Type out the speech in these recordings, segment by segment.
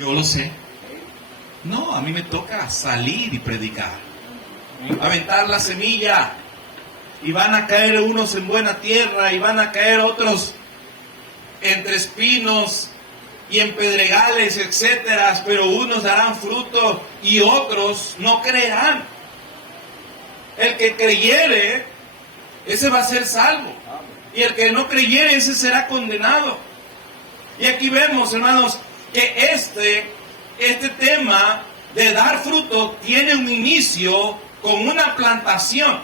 Yo lo sé. No, a mí me toca salir y predicar. Aventar la semilla. Y van a caer unos en buena tierra y van a caer otros entre espinos y en pedregales, etcétera. Pero unos darán fruto y otros no creerán. El que creyere, ese va a ser salvo. Y el que no creyere, ese será condenado. Y aquí vemos, hermanos, que este tema de dar fruto tiene un inicio con una plantación.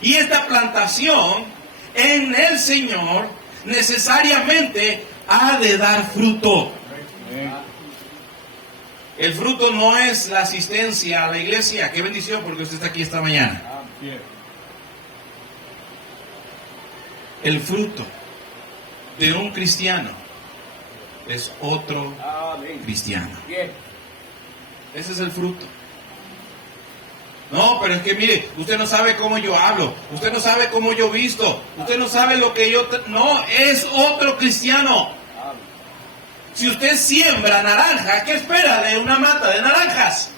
Y esta plantación en el Señor necesariamente ha de dar fruto. El fruto no es la asistencia a la iglesia. Qué bendición porque usted está aquí esta mañana. El fruto de un cristiano es otro cristiano. Ese es el fruto. No, pero es que mire, usted no sabe cómo yo hablo, usted no sabe cómo yo visto, usted no sabe lo que yo... No, es otro cristiano. Si usted siembra naranja, ¿qué espera de una mata de naranjas?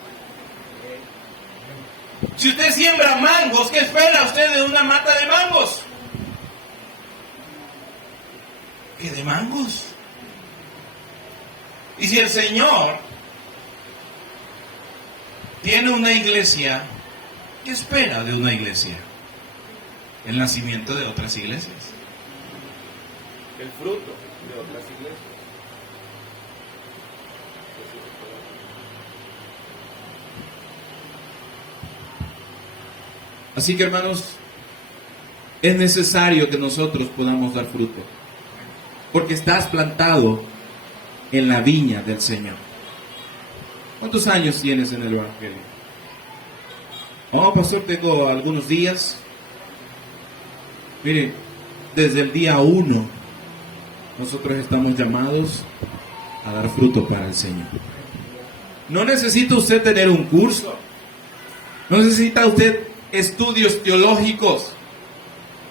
Si usted siembra mangos, ¿qué espera usted de una mata de mangos? ¿Qué de mangos? Y si el Señor tiene una iglesia, ¿qué espera de una iglesia? El nacimiento de otras iglesias. El fruto de otras iglesias. Así que, hermanos, es necesario que nosotros podamos dar fruto, porque estás plantado en la viña del Señor. ¿Cuántos años tienes en el Evangelio? Oh, pastor, tengo algunos días. Mire, desde el día 1 nosotros estamos llamados a dar fruto para el Señor. No necesita usted tener un curso, no necesita usted estudios teológicos.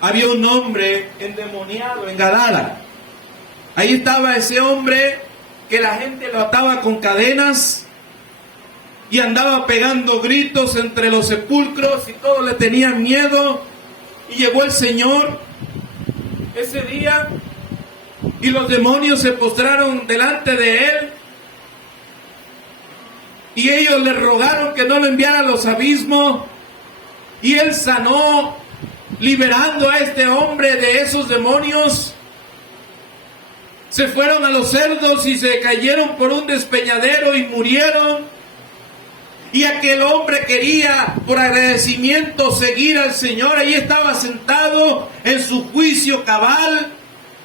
Había un hombre endemoniado en Gadara. Ahí estaba ese hombre que la gente lo ataba con cadenas y andaba pegando gritos entre los sepulcros y todos le tenían miedo. Y llegó el Señor ese día y los demonios se postraron delante de él y ellos le rogaron que no lo enviara a los abismos, y él sanó, liberando a este hombre de esos demonios. Se fueron a los cerdos y se cayeron por un despeñadero y murieron. Y aquel hombre quería, por agradecimiento, seguir al Señor. Ahí estaba sentado en su juicio cabal.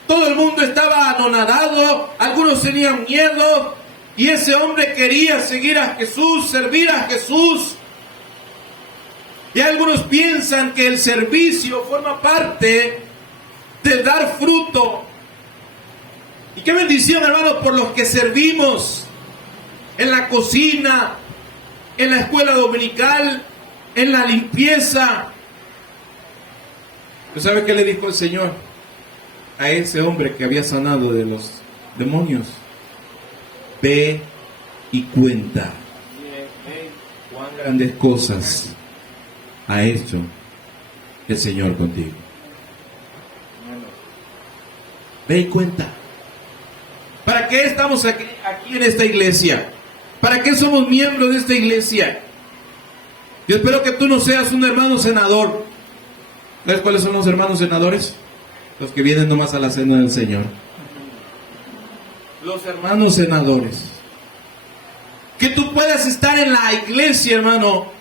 Todo el mundo estaba anonadado, algunos tenían miedo. Y ese hombre quería seguir a Jesús, servir a Jesús. Y algunos piensan que el servicio forma parte de dar fruto. Y qué bendición, hermanos, por los que servimos en la cocina, en la escuela dominical, en la limpieza. ¿Usted sabe qué le dijo el Señor a ese hombre que había sanado de los demonios? Ve y cuenta cuán grandes cosas ha hecho el Señor contigo. Ve y cuenta. ¿Para qué estamos aquí en esta iglesia? ¿Para qué somos miembros de esta iglesia? Yo espero que tú no seas un hermano senador. ¿Sabes cuáles son los hermanos senadores? Los que vienen nomás a la cena del Señor. Los hermanos senadores. Que tú puedas estar en la iglesia, hermano,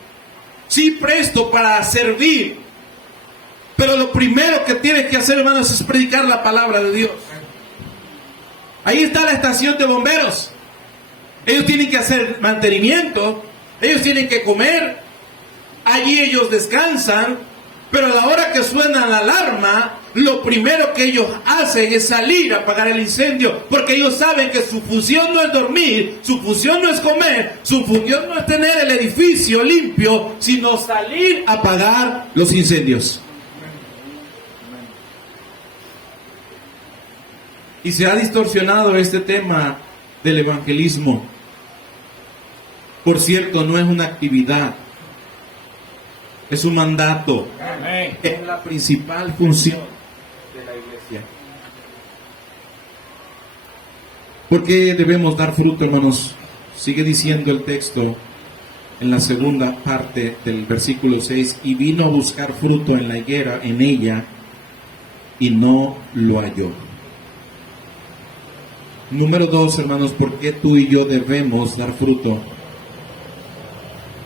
sí, presto para servir. Pero lo primero que tienes que hacer, hermanos, es predicar la palabra de Dios. Ahí está la estación de bomberos. Ellos tienen que hacer mantenimiento, ellos tienen que comer, allí ellos descansan, pero a la hora que suena la alarma, lo primero que ellos hacen es salir a apagar el incendio, porque ellos saben que su función no es dormir, su función no es comer, su función no es tener el edificio limpio, sino salir a apagar los incendios. Y se ha distorsionado este tema del evangelismo. Por cierto, no es una actividad, es un mandato. Amén. Es la principal función de la iglesia. ¿Por qué debemos dar fruto, hermanos? Sigue diciendo el texto en la segunda parte del versículo 6, y vino a buscar fruto en la higuera, en ella, y no lo halló. Número 2, hermanos, ¿por qué tú y yo debemos dar fruto?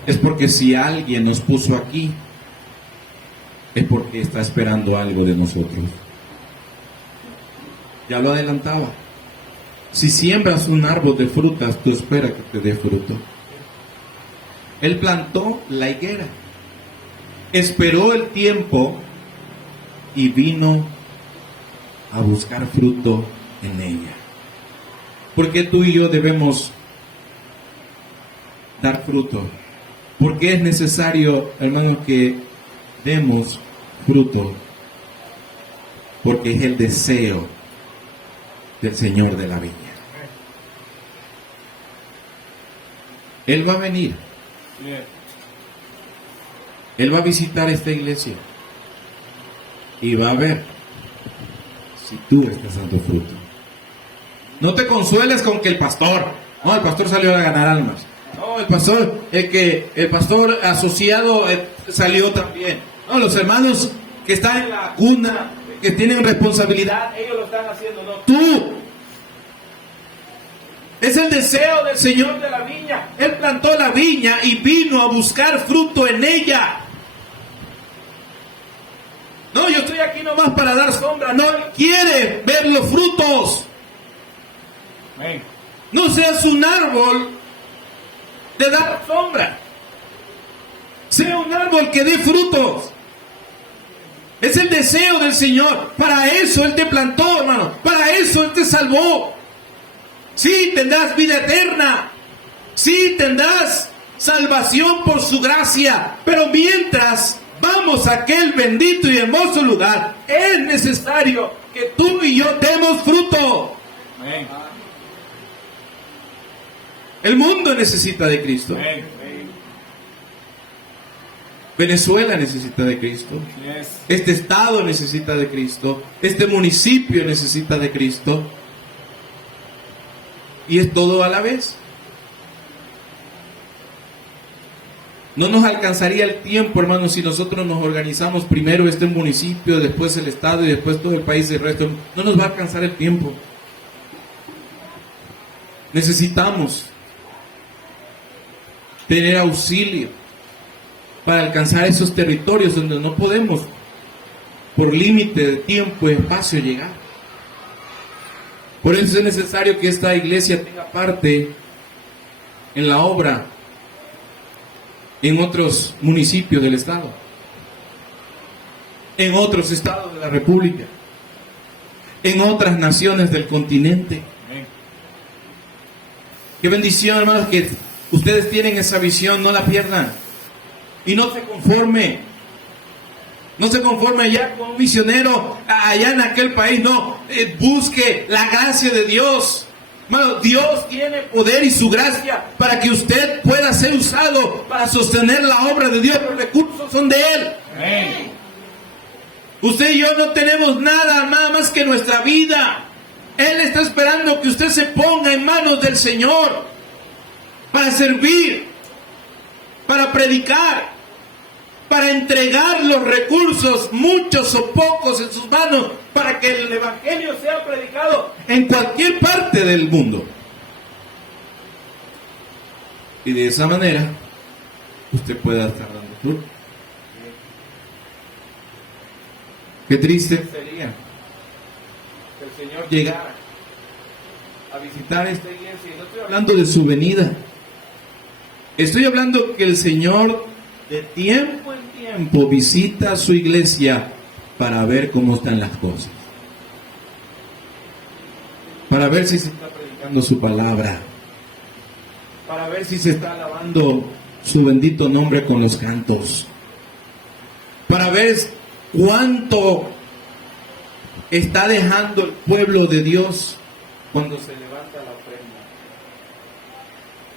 Es porque si alguien nos puso aquí, es porque está esperando algo de nosotros. Ya lo adelantaba. Si siembras un árbol de frutas, tú esperas que te dé fruto. Él plantó la higuera, esperó el tiempo y vino a buscar fruto en ella. ¿Por qué tú y yo debemos dar fruto? ¿Por qué es necesario, hermanos, que demos fruto? Porque es el deseo del Señor de la viña. Él va a venir. Él va a visitar esta iglesia y va a ver si tú estás dando fruto. No te consueles con que el pastor salió a ganar almas. No, el pastor asociado salió también. No, los hermanos que están en la cuna, que tienen responsabilidad, ellos lo están haciendo. No, tú. Es el deseo del Señor de la viña. Él plantó la viña y vino a buscar fruto en ella. No, yo estoy aquí nomás para dar sombra. No, Él quiere ver los frutos. Amén. No seas un árbol de dar sombra. Sea un árbol que dé frutos. Es el deseo del Señor. Para eso Él te plantó, hermano. Para eso Él te salvó. Sí, tendrás vida eterna. Sí, tendrás salvación por su gracia. Pero mientras vamos a aquel bendito y hermoso lugar, es necesario que tú y yo demos fruto. Amén. El mundo necesita de Cristo. Amén. Venezuela necesita de Cristo. Yes. Este estado necesita de Cristo. Este municipio necesita de Cristo. Y es todo a la vez. No nos alcanzaría el tiempo, hermanos, si nosotros nos organizamos primero este municipio, después el estado y después todo el país y el resto. No nos va a alcanzar el tiempo. Necesitamos tener auxilio para alcanzar esos territorios donde no podemos, por límite de tiempo y espacio, llegar. Por eso es necesario que esta iglesia tenga parte en la obra en otros municipios del estado, en otros estados de la república, en otras naciones del continente. Qué bendición, hermanos, que ustedes tienen esa visión, no la pierdan. Y no se conforme. No se conforme ya con un misionero allá en aquel país, no. Busque la gracia de Dios. Hermano, Dios tiene poder y su gracia para que usted pueda ser usado para sostener la obra de Dios. Los recursos son de Él. Amén. Usted y yo no tenemos nada más que nuestra vida. Él está esperando que usted se ponga en manos del Señor para servir, para predicar, para entregar los recursos, muchos o pocos, en sus manos, para que el evangelio sea predicado en cualquier parte del mundo. Y de esa manera usted pueda estar dando fruto. Qué triste sería que el Señor llegara a visitar esta iglesia. Y no estoy hablando de su venida. Estoy hablando que el Señor de tiempo en tiempo visita su iglesia para ver cómo están las cosas. Para ver si se está predicando su palabra. Para ver si se está alabando su bendito nombre con los cantos. Para ver cuánto está dejando el pueblo de Dios cuando se levanta la ofrenda.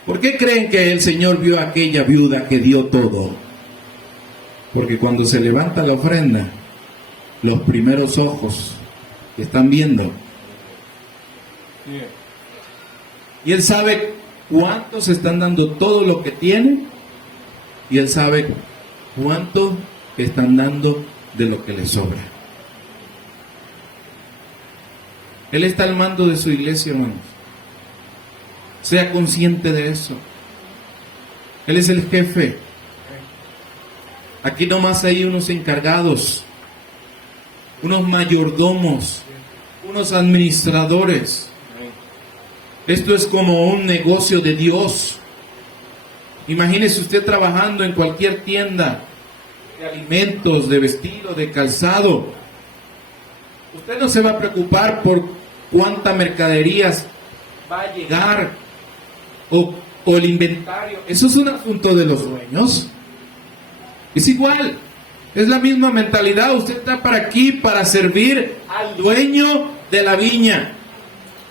¿Por qué creen que el Señor vio a aquella viuda que dio todo? Porque cuando se levanta la ofrenda, los primeros ojos que están viendo, y Él sabe cuántos están dando todo lo que tienen, y Él sabe cuánto están dando de lo que les sobra. Él está al mando de su iglesia, hermanos. Sea consciente de eso. Él es el jefe. Aquí nomás hay unos encargados, unos mayordomos, unos administradores. Esto es como un negocio de Dios. Imagínese usted trabajando en cualquier tienda de alimentos, de vestido, de calzado. Usted no se va a preocupar por cuánta mercaderías va a llegar o el inventario. Eso es un asunto de los dueños. Es igual, es la misma mentalidad. Usted está para aquí para servir al dueño de la viña.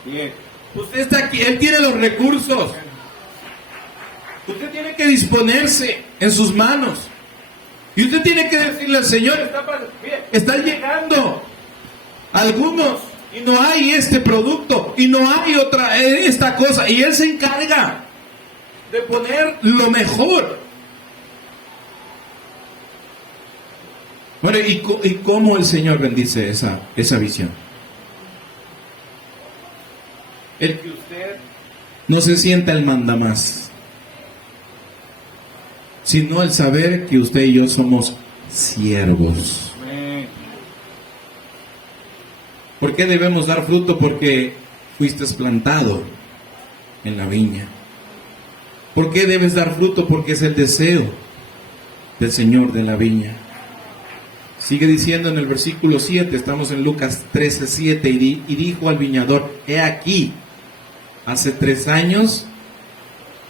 Bien. Usted está aquí, Él tiene los recursos. Usted tiene que disponerse en sus manos. Y usted tiene que decirle al Señor, están llegando algunos y no hay este producto y no hay esta cosa. Y Él se encarga de poner lo mejor. Bueno, ¿y cómo el Señor bendice esa visión? El que usted no se sienta el mandamás, sino el saber que usted y yo somos siervos. ¿Por qué debemos dar fruto? Porque fuiste plantado en la viña. ¿Por qué debes dar fruto? Porque es el deseo del Señor de la viña. Sigue diciendo en el versículo 7, estamos en Lucas 13:7, y dijo al viñador: he aquí, hace 3 años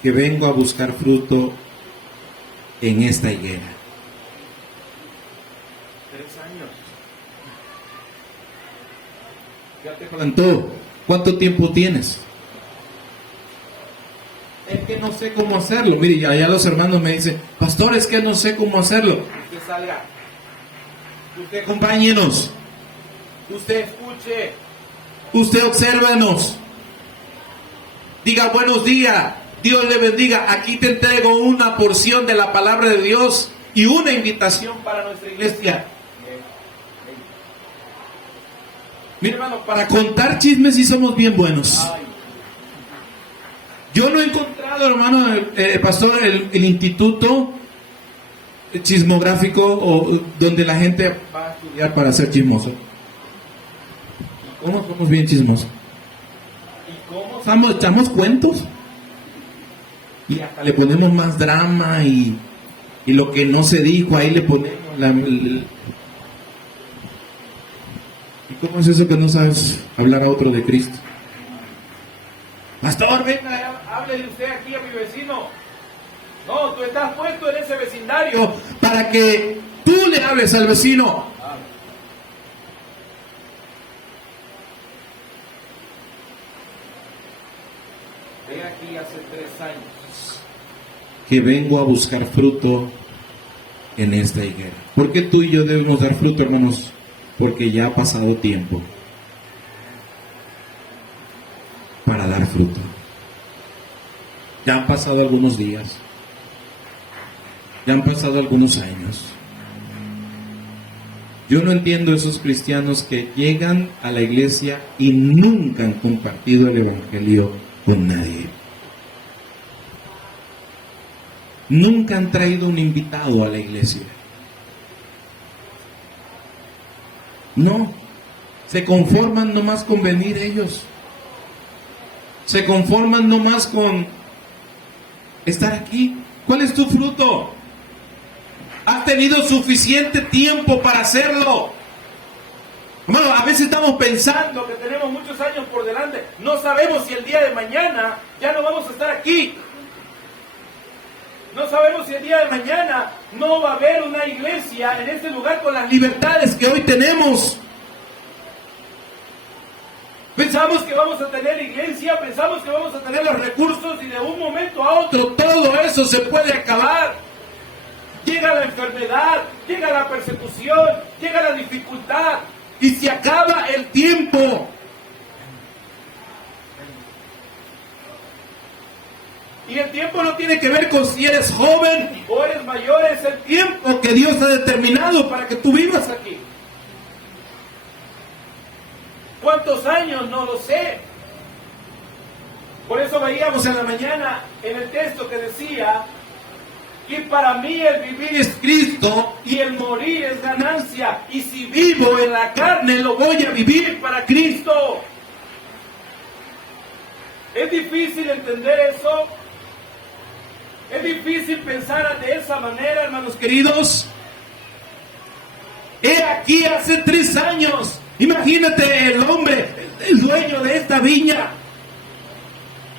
que vengo a buscar fruto en esta higuera. 3 años. Ya te plantó. ¿Cuánto tiempo tienes? Es que no sé cómo hacerlo. Mire, allá los hermanos me dicen: pastor, es que no sé cómo hacerlo. Usted salga. Usted acompáñenos. Usted escuche. Usted obsérvanos. Diga buenos días. Dios le bendiga. Aquí te entrego una porción de la palabra de Dios y una invitación para nuestra iglesia. Mira, hermano, para contar chismes sí somos bien buenos. Yo no he encontrado, hermano, pastor, el instituto chismográfico o donde la gente va a estudiar para ser chismoso. ¿Cómo somos bien chismosos? ¿Y cómo echamos cuentos? Y hasta le ponemos más drama y lo que no se dijo, ahí le ponemos ¿Y cómo es eso que no sabes hablar a otro de Cristo? Pastor, venga, háblele usted aquí a mi vecino. No, tú estás puesto en ese vecindario para que tú le hables al vecino. Ven aquí hace 3 años que vengo a buscar fruto en esta higuera. ¿Por qué tú y yo debemos dar fruto, hermanos? Porque ya ha pasado tiempo para dar fruto. Ya han pasado algunos días. Ya han pasado algunos años. Yo no entiendo esos cristianos que llegan a la iglesia y nunca han compartido el evangelio con nadie. Nunca han traído un invitado a la iglesia. No, se conforman nomás con venir ellos. Se conforman nomás con estar aquí. ¿Cuál es tu fruto? ¿Has tenido suficiente tiempo para hacerlo? Hermano, a veces estamos pensando que tenemos muchos años por delante. No sabemos si el día de mañana ya no vamos a estar aquí. No sabemos si el día de mañana no va a haber una iglesia en este lugar con las libertades que hoy tenemos. Pensamos que vamos a tener iglesia, pensamos que vamos a tener los recursos y de un momento a otro, todo eso se puede acabar. Llega la enfermedad, llega la persecución, llega la dificultad y se acaba el tiempo. Y el tiempo no tiene que ver con si eres joven o eres mayor, es el tiempo que Dios ha determinado para que tú vivas aquí. ¿Cuántos años? No lo sé. Por eso veíamos en la mañana en el texto que decía que para mí el vivir es Cristo y el morir es ganancia. Y si vivo en la carne, lo voy a vivir para Cristo. ¿Es difícil entender eso? ¿Es difícil pensar de esa manera, hermanos queridos? He aquí hace 3 años. Imagínate el hombre, el dueño de esta viña.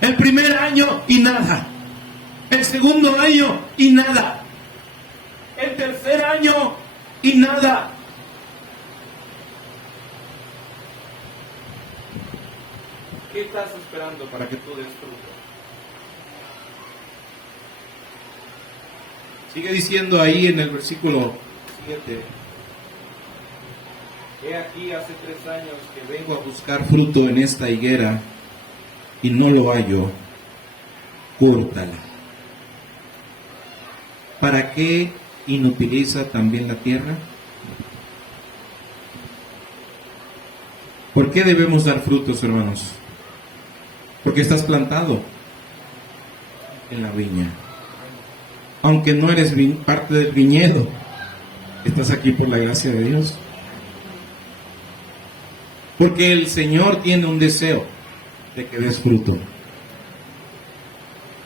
El primer año y nada. El segundo año y nada. El tercer año y nada. ¿Qué estás esperando para que tú des fruto? Sigue diciendo ahí en el versículo 7. He aquí hace 3 años que vengo a buscar fruto en esta higuera y no lo hallo. Córtala. ¿Para qué inutiliza también la tierra? ¿Por qué debemos dar frutos, hermanos? Porque estás plantado en la viña. Aunque no eres parte del viñedo, estás aquí por la gracia de Dios. Porque el Señor tiene un deseo de que des fruto.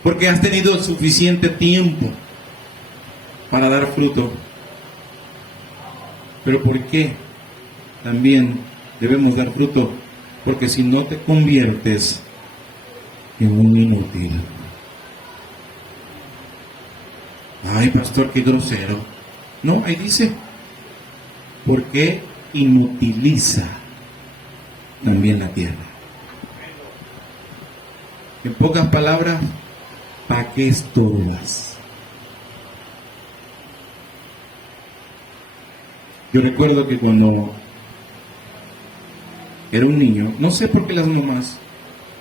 Porque has tenido suficiente tiempo para dar fruto. Pero ¿por qué también debemos dar fruto? Porque si no te conviertes en un inútil. Ay, pastor, qué grosero. No, ahí dice, porque inutiliza también la tierra. En pocas palabras, ¿para qué estorbas? Yo recuerdo que cuando era un niño, no sé por qué las mamás,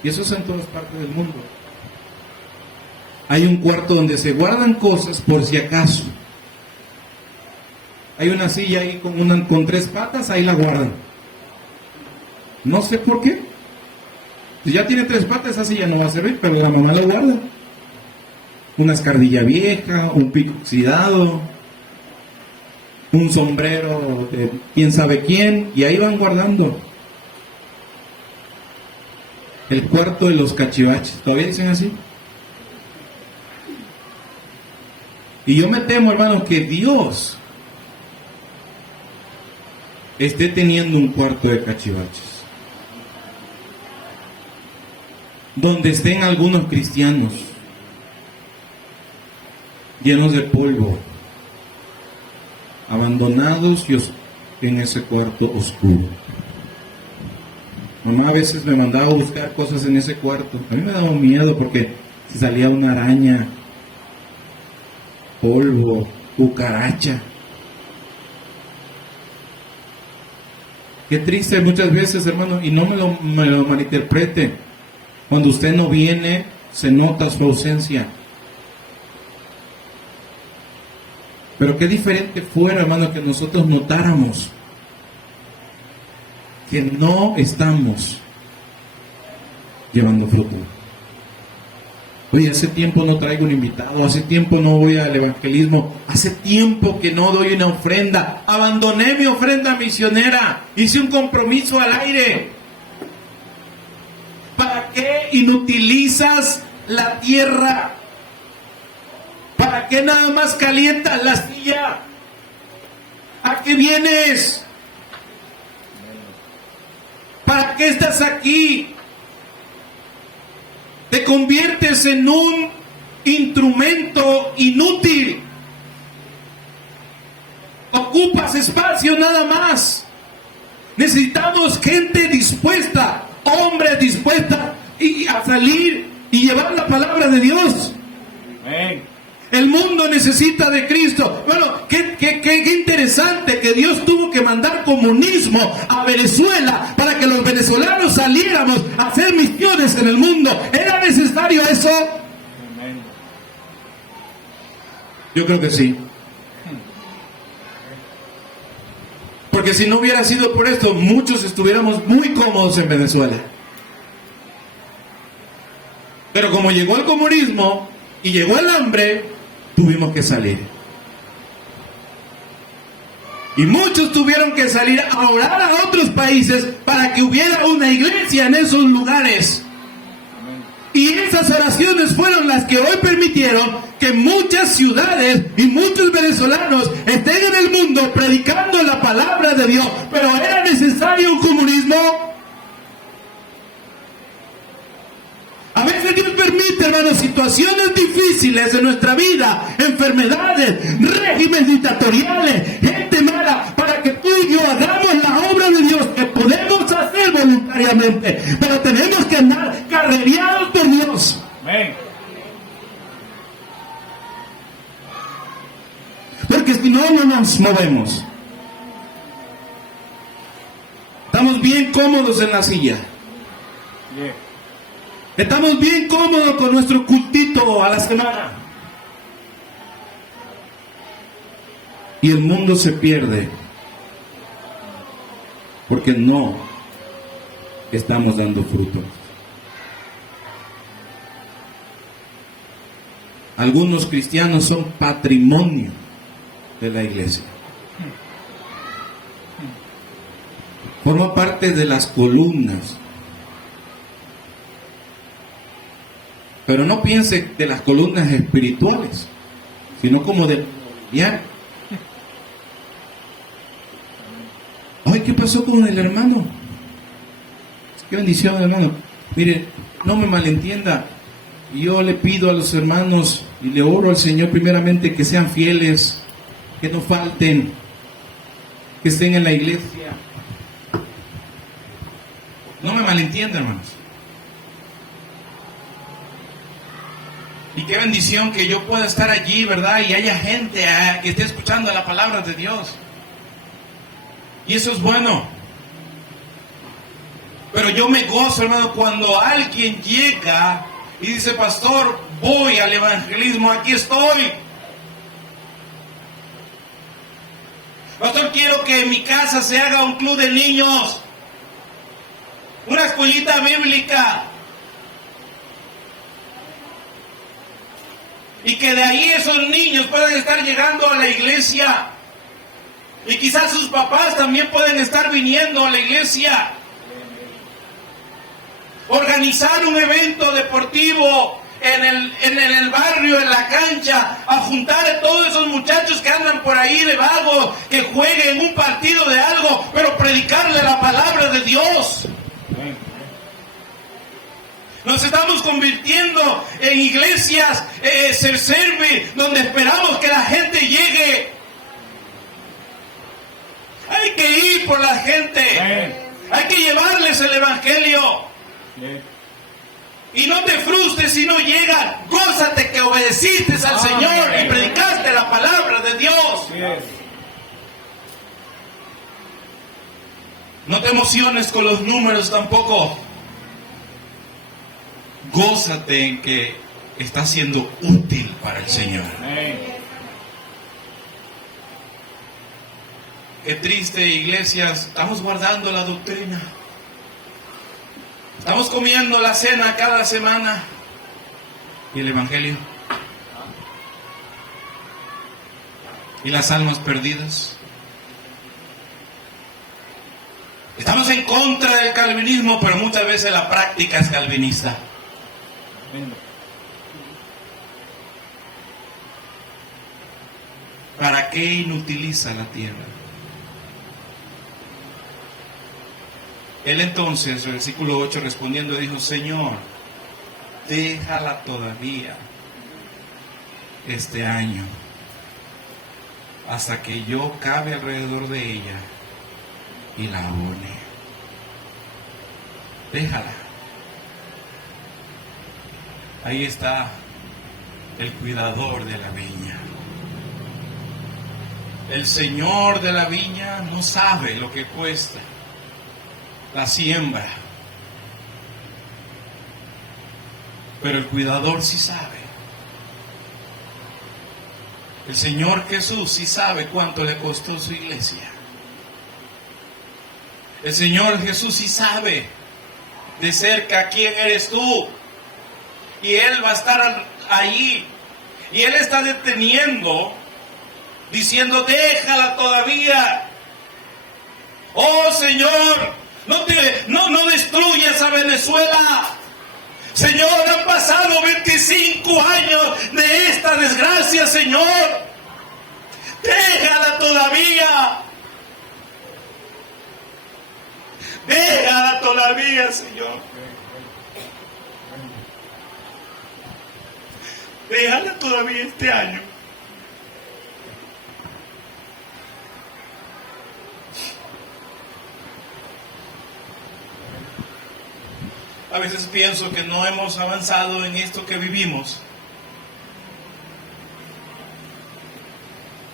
y eso es en todas partes del mundo, hay un cuarto donde se guardan cosas por si acaso. Hay una silla ahí con 3 patas, ahí la guardan. No sé por qué. Si ya tiene 3 patas, esa silla no va a servir, pero la mamá la guarda. Una escardilla vieja, un pico oxidado, un sombrero de quién sabe quién, y ahí van guardando. El cuarto de los cachivaches, ¿todavía dicen así? Y yo me temo, hermano, que Dios esté teniendo un cuarto de cachivaches, donde estén algunos cristianos llenos de polvo, abandonados y en ese cuarto oscuro. Mamá a veces me mandaba a buscar cosas en ese cuarto. A mí me daba miedo porque si salía una araña, polvo, cucaracha. Qué triste muchas veces, hermano, y no me lo malinterprete. Cuando usted no viene, se nota su ausencia. Pero qué diferente fuera, hermano, que nosotros notáramos que no estamos llevando fruto. Oye, hace tiempo no traigo un invitado, hace tiempo no voy al evangelismo, hace tiempo que no doy una ofrenda, abandoné mi ofrenda misionera, hice un compromiso al aire. ¿Para qué inutilizas la tierra? ¿Para qué nada más calientas la silla? ¿A qué vienes? ¿Para qué estás aquí? Te conviertes en un instrumento inútil. Ocupas espacio nada más. Necesitamos gente dispuesta, hombres dispuestos a salir y llevar la palabra de Dios. El mundo necesita de Cristo. Bueno, qué interesante que Dios tuvo que mandar comunismo a Venezuela para que los venezolanos saliéramos a hacer misiones en el mundo. ¿Era necesario eso? Yo creo que sí. Porque si no hubiera sido por esto, muchos estuviéramos muy cómodos en Venezuela. Pero como llegó el comunismo y llegó el hambre, tuvimos que salir. Y muchos tuvieron que salir a orar a otros países para que hubiera una iglesia en esos lugares. Y esas oraciones fueron las que hoy permitieron que muchas ciudades y muchos venezolanos estén en el mundo predicando la palabra de Dios. Pero ¿era necesario un comunismo? A veces Dios permite, hermanos, situaciones difíciles en nuestra vida, enfermedades, regímenes dictatoriales, gente mala, para que tú y yo hagamos la obra de Dios que podemos hacer voluntariamente. Pero tenemos que andar carrereados por Dios. Amén. Porque si no, no nos movemos. Estamos bien cómodos en la silla. Bien. Estamos bien cómodos con nuestro cultito a la semana. Y el mundo se pierde porque no estamos dando fruto. Algunos cristianos son patrimonio de la iglesia. Forma parte de las columnas. Pero no piense de las columnas espirituales, sino como de ya. Ay, ¿qué pasó con el hermano? Qué bendición, hermano. Mire, no me malentienda. Yo le pido a los hermanos y le oro al Señor primeramente que sean fieles, que no falten, que estén en la iglesia. No me malentienda, hermanos. Y qué bendición que yo pueda estar allí, ¿verdad? Y haya gente que esté escuchando la palabra de Dios. Y eso es bueno. Pero yo me gozo, hermano, cuando alguien llega y dice, pastor, voy al evangelismo, aquí estoy. Pastor, quiero que en mi casa se haga un club de niños, una escuelita bíblica. Y que de ahí esos niños puedan estar llegando a la iglesia. Y quizás sus papás también pueden estar viniendo a la iglesia. Organizar un evento deportivo en el barrio, en la cancha, a juntar a todos esos muchachos que andan por ahí de vagos, que jueguen un partido de algo, pero predicarle la palabra de Dios. Nos estamos convirtiendo en iglesias self-service, donde esperamos que la gente llegue. Hay que ir por la gente. Hay que llevarles el evangelio. Y no te frustres si no llegan. Gózate que obedeciste al Señor y predicaste la palabra de Dios. No te emociones con los números tampoco. Gózate en que estás siendo útil para el Señor. Qué triste, iglesias, estamos guardando la doctrina. Estamos comiendo la cena cada semana. ¿Y el evangelio? ¿Y las almas perdidas? Estamos en contra del calvinismo, pero muchas veces la práctica es calvinista. ¿Para qué inutiliza la tierra? Él entonces, el versículo 8, respondiendo, dijo, Señor, déjala todavía este año, hasta que yo cabe alrededor de ella y la abone. Déjala. Ahí está el cuidador de la viña. El señor de la viña no sabe lo que cuesta la siembra, pero el cuidador sí sabe. El Señor Jesús sí sabe cuánto le costó su iglesia. El Señor Jesús sí sabe de cerca quién eres tú. Y Él va a estar allí. Y Él está deteniendo, diciendo, déjala todavía. Oh Señor, no destruyas a Venezuela. Señor, han pasado 25 años de esta desgracia, Señor. Déjala todavía. Déjala todavía, Señor. Déjala todavía este año. A veces pienso que no hemos avanzado en esto que vivimos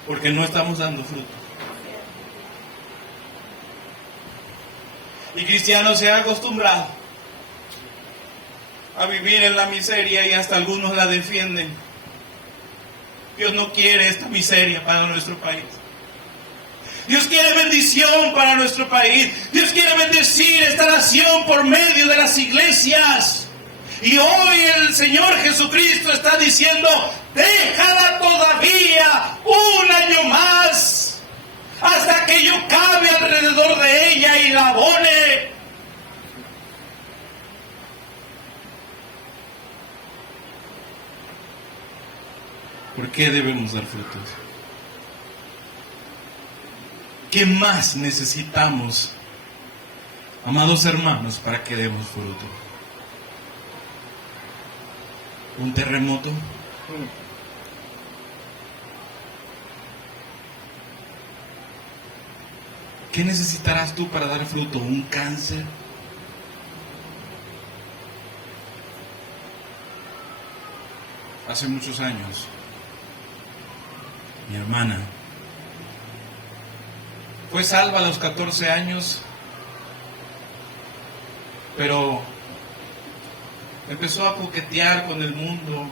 porque no estamos dando fruto. Y cristiano se ha acostumbrado a vivir en la miseria y hasta algunos la defienden. Dios no quiere esta miseria para nuestro país. Dios quiere bendición para nuestro país. Dios quiere bendecir esta nación por medio de las iglesias. Y hoy el Señor Jesucristo está diciendo, déjala todavía un año más, hasta que yo cabe alrededor de ella y la abone. ¿Por qué debemos dar frutos? ¿Qué más necesitamos, amados hermanos, para que demos fruto? ¿Un terremoto? ¿Qué necesitarás tú para dar fruto? ¿Un cáncer? Hace muchos años, mi hermana fue salva a los 14 años, pero empezó a coquetear con el mundo,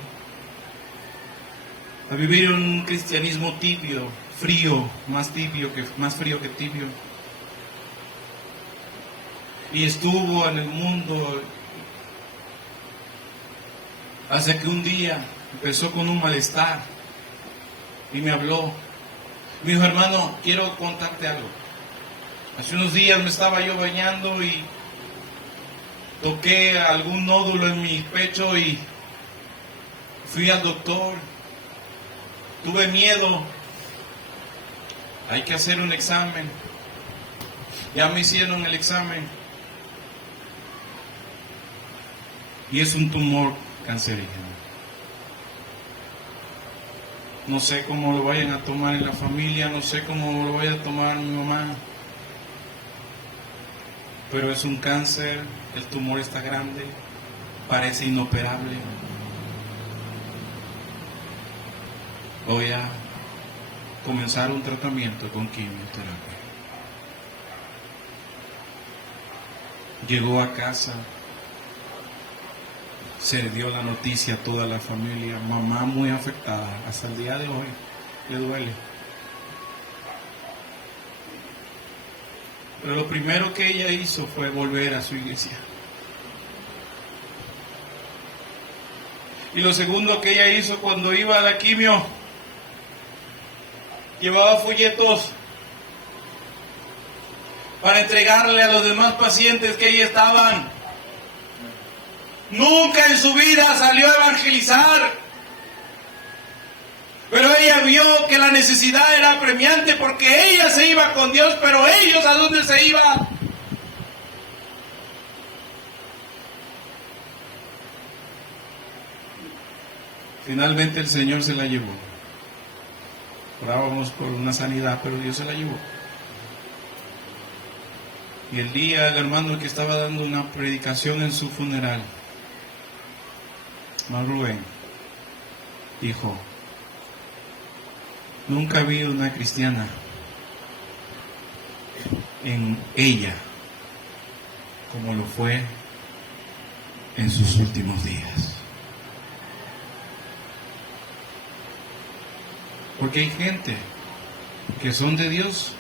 a vivir un cristianismo tibio, frío, más frío que tibio. Y estuvo en el mundo hasta que un día empezó con un malestar y me habló. Me dijo, hermano, quiero contarte algo. Hace unos días me estaba yo bañando y toqué algún nódulo en mi pecho y fui al doctor. Tuve miedo. Hay que hacer un examen. Ya me hicieron el examen. Y es un tumor cancerígeno. No sé cómo lo vayan a tomar en la familia, no sé cómo lo vaya a tomar mi mamá. Pero es un cáncer, el tumor está grande, parece inoperable. Voy a comenzar un tratamiento con quimioterapia. Llegó a casa, se dio la noticia a toda la familia, mamá muy afectada, hasta el día de hoy le duele. Pero lo primero que ella hizo fue volver a su iglesia. Y lo segundo que ella hizo cuando iba a la quimio, llevaba folletos para entregarle a los demás pacientes que ahí estaban. Nunca en su vida salió a evangelizar, pero ella vio que la necesidad era apremiante porque ella se iba con Dios, pero ellos ¿a dónde se iban? Finalmente el Señor se la llevó. Orábamos por una sanidad, pero Dios se la llevó. Y el día el hermano que estaba dando una predicación en su funeral, Rubén, Dijo, nunca vi una cristiana en ella como lo fue en sus últimos días. Porque hay gente que son de Dios,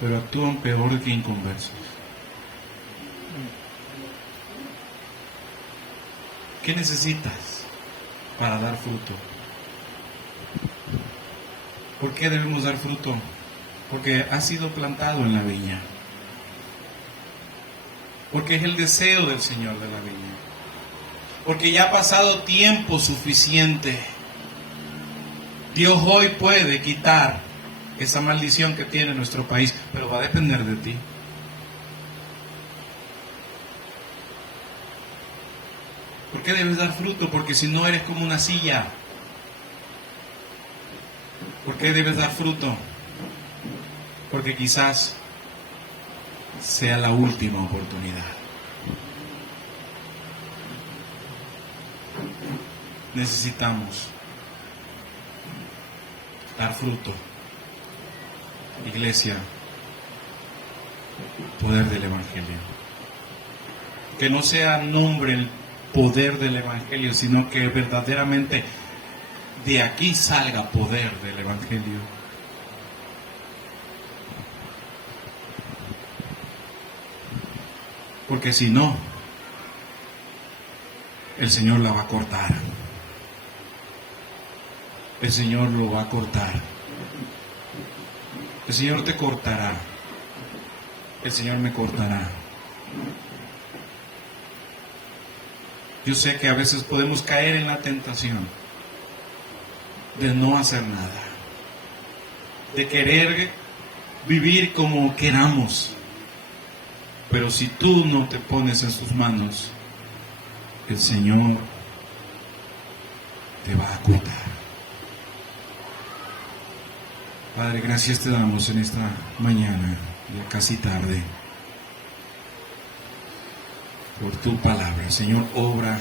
pero actúan peor que inconversos. ¿Qué necesitas para dar fruto? ¿Por qué debemos dar fruto? Porque has sido plantado en la viña. Porque es el deseo del Señor de la viña. Porque ya ha pasado tiempo suficiente. Dios hoy puede quitar esa maldición que tiene nuestro país, pero va a depender de ti. ¿Por qué debes dar fruto? Porque si no eres como una silla. ¿Por qué debes dar fruto? Porque quizás sea la última oportunidad. Necesitamos dar fruto. Iglesia, poder del Evangelio. Que no sea nombre el poder del Evangelio, sino que verdaderamente de aquí salga poder del Evangelio. Porque si no, el Señor la va a cortar. El Señor lo va a cortar. El Señor te cortará. El Señor me cortará. Yo sé que a veces podemos caer en la tentación de no hacer nada, de querer vivir como queramos. Pero si tú no te pones en sus manos, el Señor te va a cortar. Padre, gracias te damos en esta mañana, ya casi tarde, por tu palabra. Señor, obra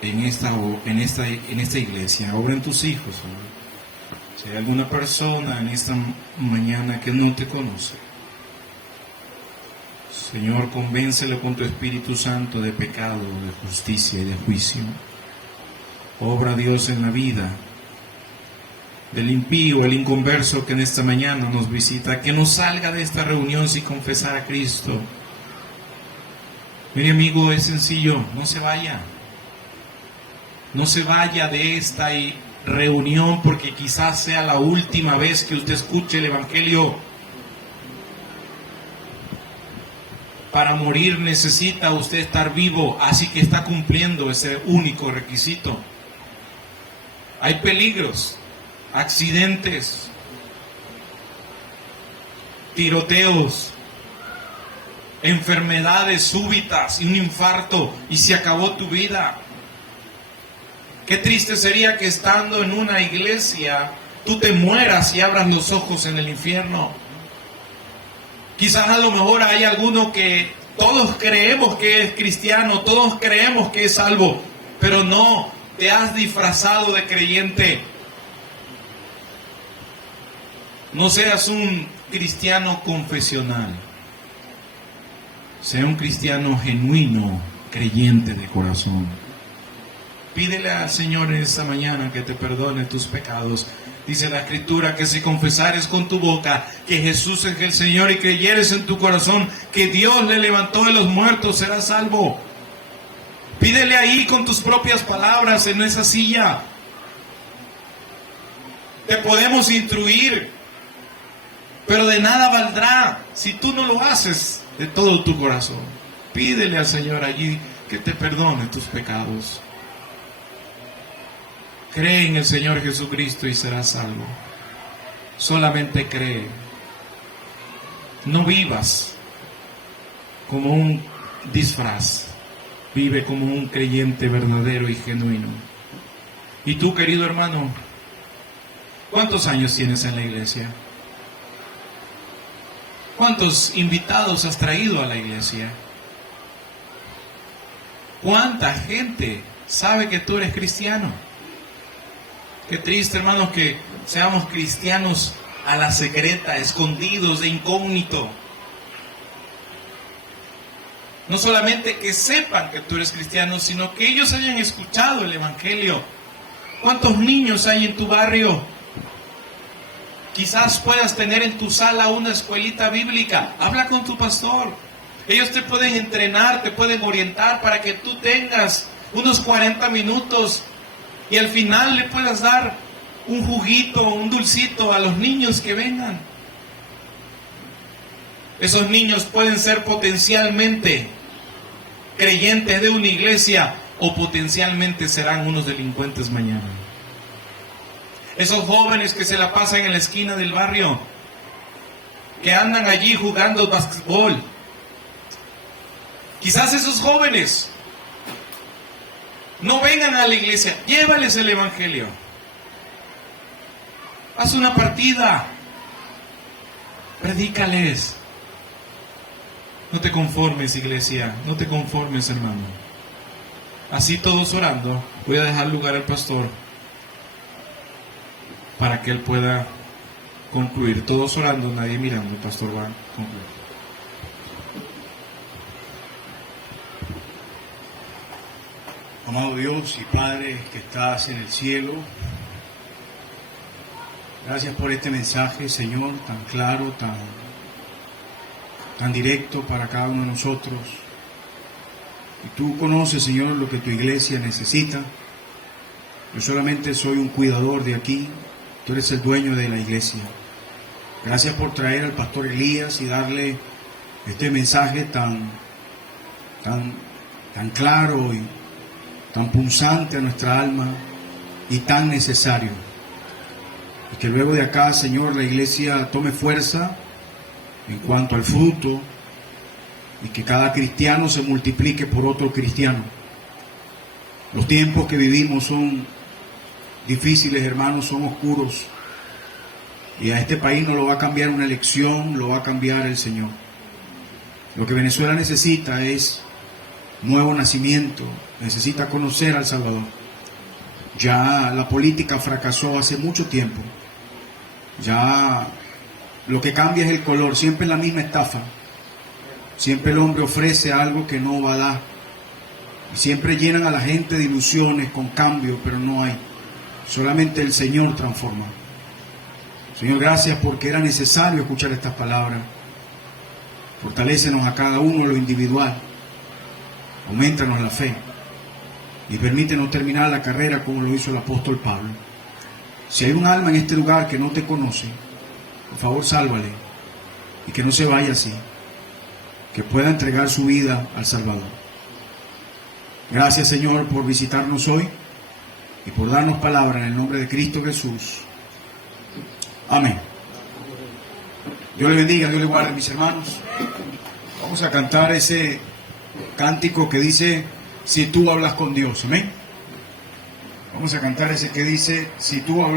en esta iglesia, obra en tus hijos, Señor. Si hay alguna persona en esta mañana que no te conoce, Señor, convéncelo con tu Espíritu Santo de pecado, de justicia y de juicio. Obra, Dios, en la vida del impío, el inconverso que en esta mañana nos visita, que no salga de esta reunión sin confesar a Cristo. Mire, amigo, es sencillo, no se vaya. No se vaya de esta reunión porque quizás sea la última vez que usted escuche el Evangelio. Para morir necesita usted estar vivo, así que está cumpliendo ese único requisito. Hay peligros, accidentes, tiroteos, enfermedades súbitas y un infarto y se acabó tu vida. Qué triste sería que estando en una iglesia tú te mueras y abras los ojos en el infierno. Quizás a lo mejor hay alguno que todos creemos que es cristiano, todos creemos que es salvo, pero no, te has disfrazado de creyente. No seas un cristiano confesional, sea un cristiano genuino, creyente de corazón. Pídele al Señor en esta mañana que te perdone tus pecados. Dice la Escritura que si confesares con tu boca que Jesús es el Señor y creyeres en tu corazón que Dios le levantó de los muertos, serás salvo. Pídele ahí con tus propias palabras en esa silla. Te podemos instruir, pero de nada valdrá si tú no lo haces de todo tu corazón. Pídele al Señor allí que te perdone tus pecados. Cree en el Señor Jesucristo y serás salvo. Solamente cree. No vivas como un disfraz. Vive como un creyente verdadero y genuino. Y tú, querido hermano, ¿cuántos años tienes en la iglesia? ¿Cuántos invitados has traído a la iglesia? ¿Cuánta gente sabe que tú eres cristiano? Qué triste, hermanos, que seamos cristianos a la secreta, escondidos, de incógnito. No solamente que sepan que tú eres cristiano, sino que ellos hayan escuchado el Evangelio. ¿Cuántos niños hay en tu barrio? Quizás puedas tener en tu sala una escuelita bíblica. Habla con tu pastor. Ellos te pueden entrenar, te pueden orientar para que tú tengas unos 40 minutos y al final le puedas dar un juguito, un dulcito a los niños que vengan. Esos niños pueden ser potencialmente creyentes de una iglesia o potencialmente serán unos delincuentes mañana. Esos jóvenes que se la pasan en la esquina del barrio, que andan allí jugando básquetbol. Quizás esos jóvenes no vengan a la iglesia, llévales el Evangelio. Haz una partida, predícales. No te conformes, iglesia, no te conformes, hermano. Así todos orando, voy a dejar lugar al pastor para que él pueda concluir. Todos orando, nadie mirando, el pastor va a concluir. Amado Dios y Padre que estás en el cielo, gracias por este mensaje, Señor, tan claro, tan directo para cada uno de nosotros. Y tú conoces, Señor, lo que tu iglesia necesita. Yo solamente soy un cuidador de aquí, tú eres el dueño de la iglesia. Gracias por traer al pastor Elías y darle este mensaje tan claro y tan punzante a nuestra alma y tan necesario. Y que luego de acá, Señor, la iglesia tome fuerza en cuanto al fruto y que cada cristiano se multiplique por otro cristiano. Los tiempos que vivimos son difíciles, hermanos, son oscuros. Y a este país no lo va a cambiar una elección, lo va a cambiar el Señor. Lo que Venezuela necesita es nuevo nacimiento, necesita conocer al Salvador. Ya la política fracasó hace mucho tiempo. Ya lo que cambia es el color, siempre es la misma estafa. Siempre el hombre ofrece algo que no va a dar. Y siempre llenan a la gente de ilusiones con cambio, pero no hay. Solamente el Señor transforma. Señor, gracias porque era necesario escuchar estas palabras. Fortalécenos a cada uno en lo individual. Aumentanos la fe y permítenos terminar la carrera como lo hizo el apóstol Pablo. Si hay un alma en este lugar que no te conoce, por favor sálvale y que no se vaya así, que pueda entregar su vida al Salvador. Gracias, Señor, por visitarnos hoy y por darnos palabra en el nombre de Cristo Jesús. Amén. Dios le bendiga, Dios le guarde, mis hermanos. Vamos a cantar ese cántico que dice, si tú hablas con Dios. Amén. Vamos a cantar ese que dice, si tú hablas